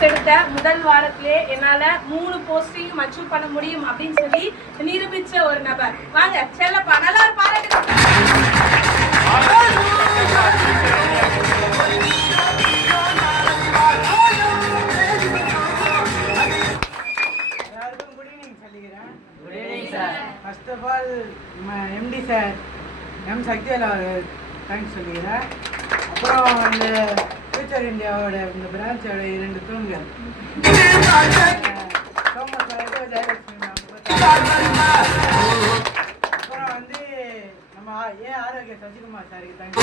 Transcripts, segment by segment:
Course எடுத்த முதல் வாரத்திலே என்னால 3 போஸ்டிங் அச்சீவ் பண்ண முடியும் அப்படின்னு சொல்லி நிரூபிச்ச ஒரு நபர். வாங்க செல்லப்பா, நல்லா ஒரு பாராட்டு. எல்லாருக்கும் குட் ஈவினிங் சொல்லிக்கிறேன். Good evening sir. First of all MD sir M Sakthivel அவர் தேங்க்ஸ் சொல்லிக்கிறேன். அப்புறம் இந்த ஃபியூச்சர் இந்தியாவோட இந்த பிரான்ச்சோட 2 தூண்கள் சோம சாருக்கு, ஜெயலட்சுமி மேம். அப்புறம் வந்து நம்ம ஆரோக்கிய சசிகுமார் சாருக்கு தேங்க்ஸ்.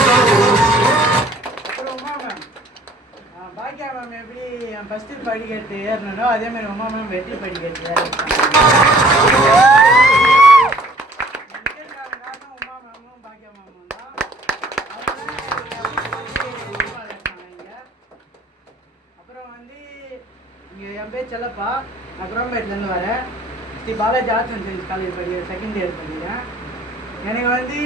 அப்புறம் உமா மேம், பாக்கியா மேம் எப்படி ஃபஸ்ட்டு படிக்கிறது ஏறணும் அதேமாதிரி உமா மேம் வெற்றி படிக்கிறது ஏறிட்டாங்க. உமா மேமும் பாக்கியா மேமும் தான். அப்புறம் வந்து இங்கே என் பேர் செல்லப்பா, நான் குரோம்பேட்லேருந்து வரேன். Sri Balaji arts and science college படிக்கிறேன், செகண்ட் இயர் படிக்கிறேன். எனக்கு வந்து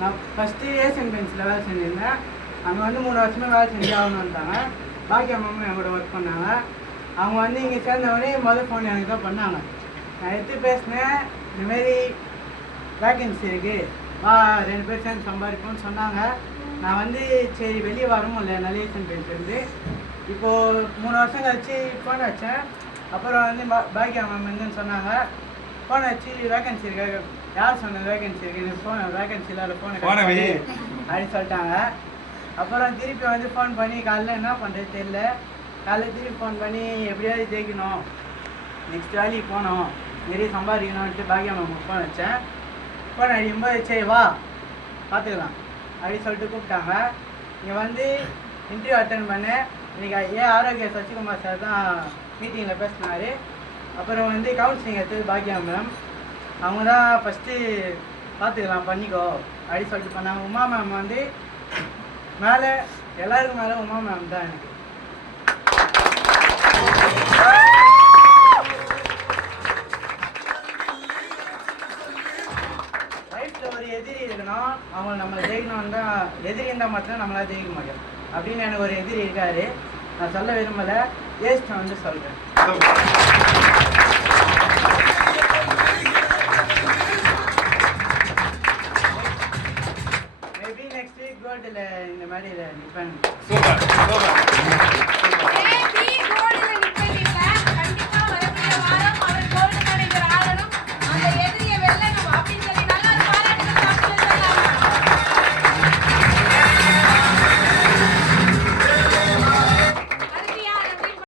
நான் ஃபஸ்ட்டு ஏசியன் பெயிண்ட்ஸில் வேலை செஞ்சுருந்தேன். அங்கே வந்து 3 வருஷமாக வேலை செஞ்சு ஆகணுன்ட்டாங்க. பாக்கியா மேமும் என் கூட ஒர்க் பண்ணாங்க. அவங்க வந்து இங்கே சேர்ந்தவொடனே முதல் ஃபோன் எனக்கு தான் பண்ணாங்க. நான் எடுத்து பேசினேன், இந்தமாரி வேக்கன்சி இருக்குது, 2 பேர் சேர்ந்து சம்பாதிப்போம்னு சொன்னாங்க. நான் வந்து சரி வெளியே வரவும் இல்லை நல்ல ஏசியன் பெயிண்ட்ஸ் இருந்து. இப்போது 3 வருஷம் கழிச்சு ஃபோன் வச்சேன். அப்புறம் வந்து பாக்கியா மேம் வந்துன்னு சொன்னாங்க, ஃபோன் வச்சு வேக்கன்சி இருக்காங்க. யார் சொன்னது வேக்கன்சி இருக்குது, ஃபோன் வேக்கன்சி இல்லாத ஃபோனை அப்படின்னு சொல்லிட்டாங்க. அப்புறம் திருப்பி வந்து ஃபோன் பண்ணி காலையில் என்ன பண்ணுறது தெரியல, காலையில் திருப்பி ஃபோன் பண்ணி எப்படியாவது ஜெயிக்கணும், நெக்ஸ்ட் வேலைக்கு போகணும், நிறைய சம்பாதிக்கணும்ன்ட்டு பாக்கியா மேம் ஃபோன் வச்சேன். ஃபோன் அடிக்கும்போது சரி வா பார்த்துக்கலாம் அப்படின்னு சொல்லிட்டு கூப்பிட்டாங்க. இங்கே வந்து இன்டர்வியூ அட்டன் பண்ணேன். இன்றைக்கி ஆரோக்கிய சசிகுமார் சார் தான் மீட்டிங்கில் பேசினார். அப்புறம் வந்து கவுன்சிலிங் எடுத்தது பாக்கியா மேம். அவங்க தான் ஃபஸ்ட்டு பார்த்துக்கலாம் பண்ணிக்கோ அப்படின்னு சொல்லிட்டு பண்ணாங்க. உமா மேம் வந்து மேலே எல்லாருக்கும் மேலே உமா மேம் தான் எனக்கு. லைஃப்பில் ஒரு எதிரி இருக்கணும், அவங்க நம்மளை ஜெயிக்கணும் தான். எதிரி இருந்தால் மட்டும்தான் நம்மளால் ஜெயிக்க முடியும் அப்படின்னு எனக்கு ஒரு எதிரி இருக்காரு. நான் சொல்ல விரும்பலை, ஏஸ்ட் வந்து சொல்கிறேன். மேபி நெக்ஸ்ட் வீக் கோல்டில் இந்த மாதிரி நிற்பேன்.